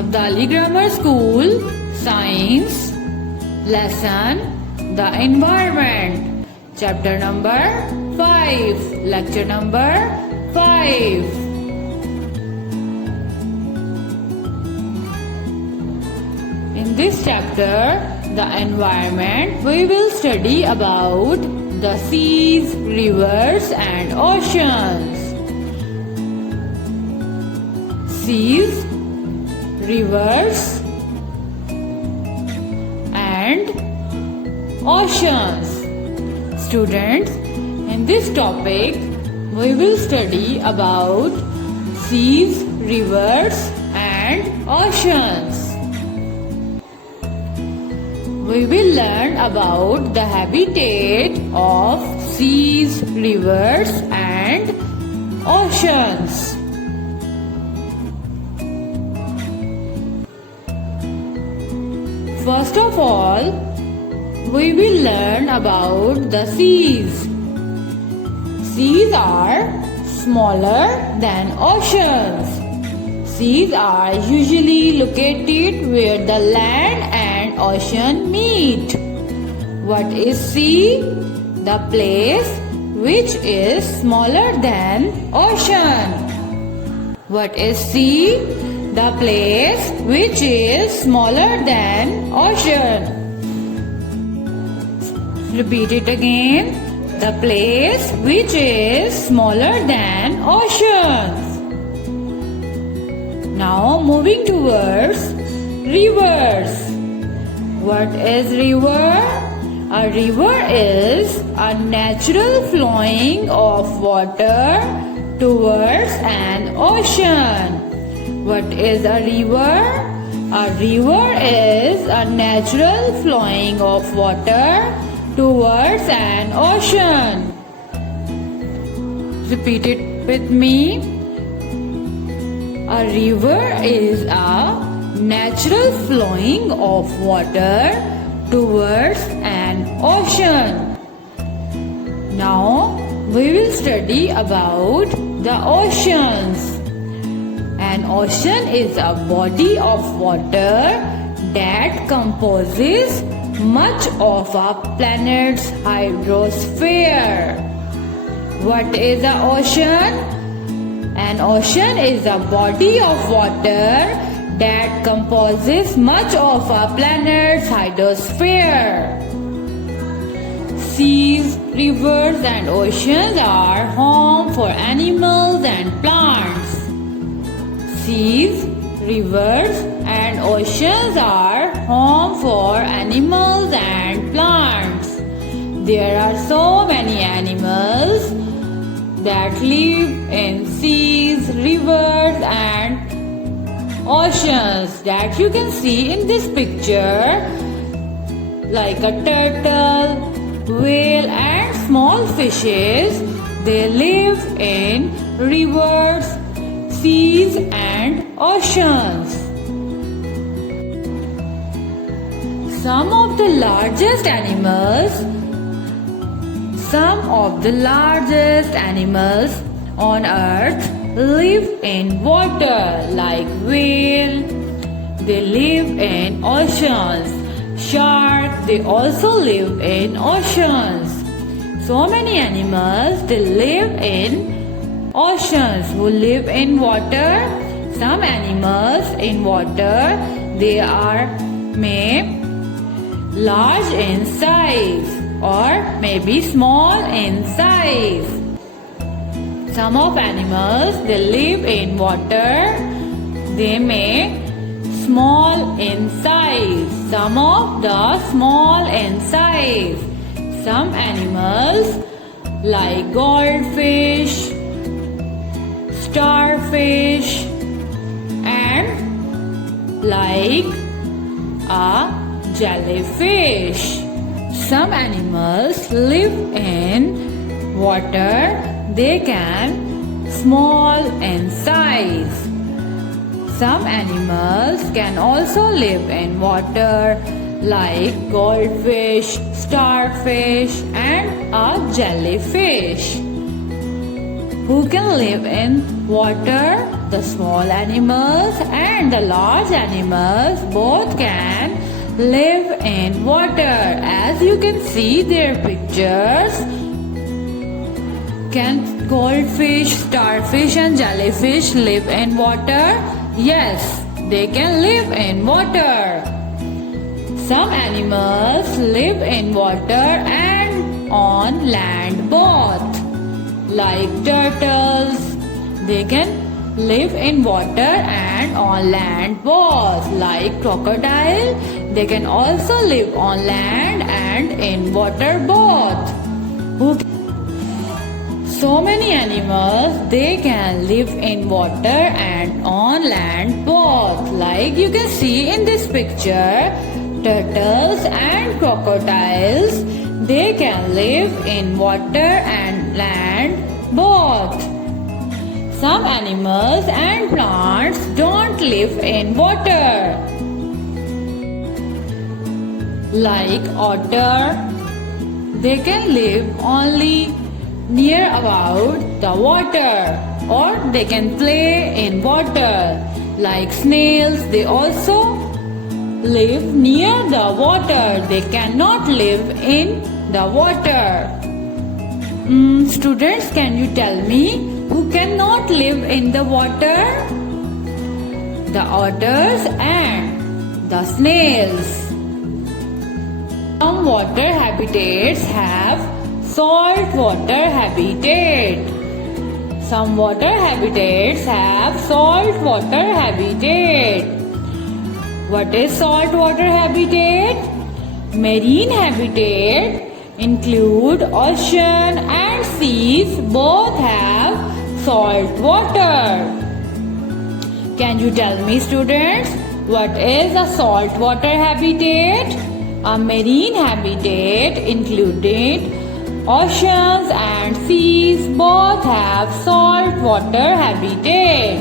Abdali Grammar School Science Lesson The Environment, Chapter number 5, Lecture number 5. In this chapter, the environment, we will study about the seas, rivers and oceans. Seas, rivers and oceans. Students, in this topic, we will study about seas, rivers and oceans. We will learn about the habitat of seas, rivers and oceans. First of all, we will learn about the seas. Seas are smaller than oceans. Seas are usually located where the land and ocean meet. What is sea? The place which is smaller than ocean. What is sea? The place which is smaller than ocean. Repeat it again. The place which is smaller than oceans. Now moving towards rivers. What is river? A river is a natural flowing of water towards an ocean. What is a river? A river is a natural flowing of water towards an ocean. Repeat it with me. A river is a natural flowing of water towards an ocean. Now we will study about the oceans. An ocean is a body of water that composes much of a planet's hydrosphere. What is an ocean? An ocean is a body of water that composes much of a planet's hydrosphere. Seas, rivers and oceans are home for animals and plants. Seas, rivers and oceans are home for animals and plants. There are so many animals that live in seas, rivers and oceans that you can see in this picture, like a turtle, whale and small fishes. They live in rivers, seas and oceans. Some of the largest animals on earth live in water, like whale. They live in oceans. Shark, they also live in oceans. So many animals, they live in oceans, who live in water. Some animals in water, they are large in size or maybe small in size. Some of animals, they live in water. They may small in size. Some of the small in size. Some animals like goldfish, starfish and like a jellyfish. Some animals live in water. They can small in size. Some animals can also live in water, like goldfish, starfish and a jellyfish. Who can live in water? the small animals and the large animals both can live in water. As you can see their pictures, can goldfish, starfish and jellyfish live in water? Yes, they can live in water. Some animals live in water and on land both. Like turtles, they can live in water and on land both. Like crocodile, they can also live on land and in water both. So many animals, they can live in water and on land both. Like you can see in this picture, turtles and crocodiles, they can live in water and land both. Some animals and plants don't live in water. Like otter, they can live only near about the water, or they can play in water. Like snails, they also live near the water. They cannot live in the water. Students, can you tell me who cannot live in the water? The otters and the snails. Some water habitats have salt water habitat. Some water habitats have salt water habitat. What is salt water habitat? Marine habitat include ocean and seas, both have salt water. Can you tell me, students, what is a salt water habitat? A marine habitat including oceans and seas, both have salt water habitat.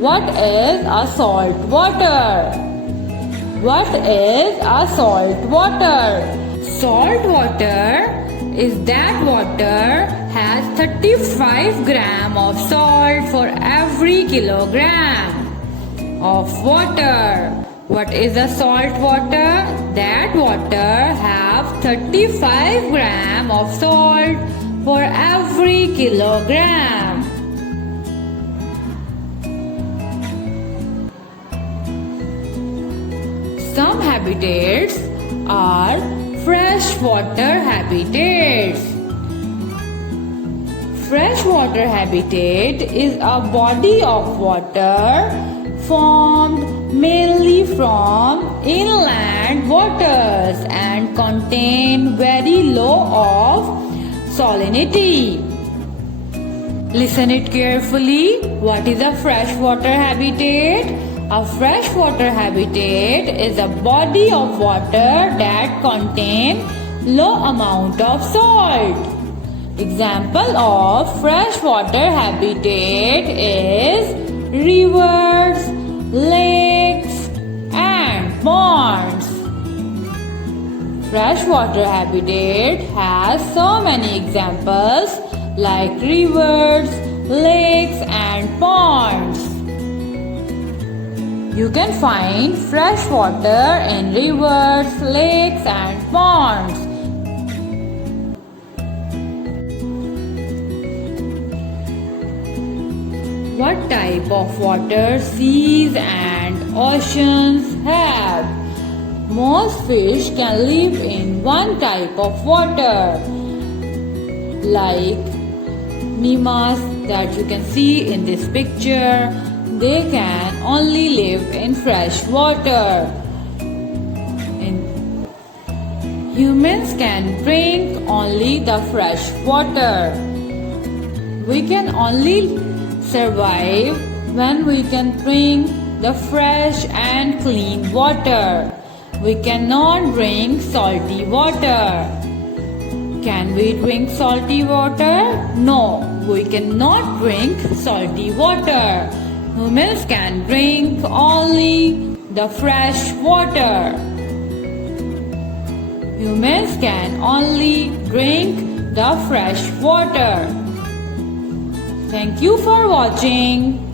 What is a salt water? What is a salt water? Salt water is that water has 35 grams of salt for every kilogram of water. What is a salt water? That water have 35 grams of salt for every kilogram. Some habitats are freshwater habitats. Freshwater habitat is a body of water formed mainly from inland waters and contain very low of salinity. Listen it carefully. What is a freshwater habitat? A freshwater habitat is a body of water that contains low amount of salt. Example of freshwater habitat is rivers, lakes and ponds. Freshwater habitat has so many examples like rivers, lakes and ponds. You can find fresh water in rivers, lakes and ponds. What type of water seas and oceans have? Most fish can live in one type of water, like mimas that you can see in this picture. They can only live in fresh water. Humans can drink only the fresh water. We can only survive when we can drink the fresh and clean water. We cannot drink salty water. Can we drink salty water? No, we cannot drink salty water. Humans can drink only the fresh water. Humans can only drink the fresh water. Thank you for watching.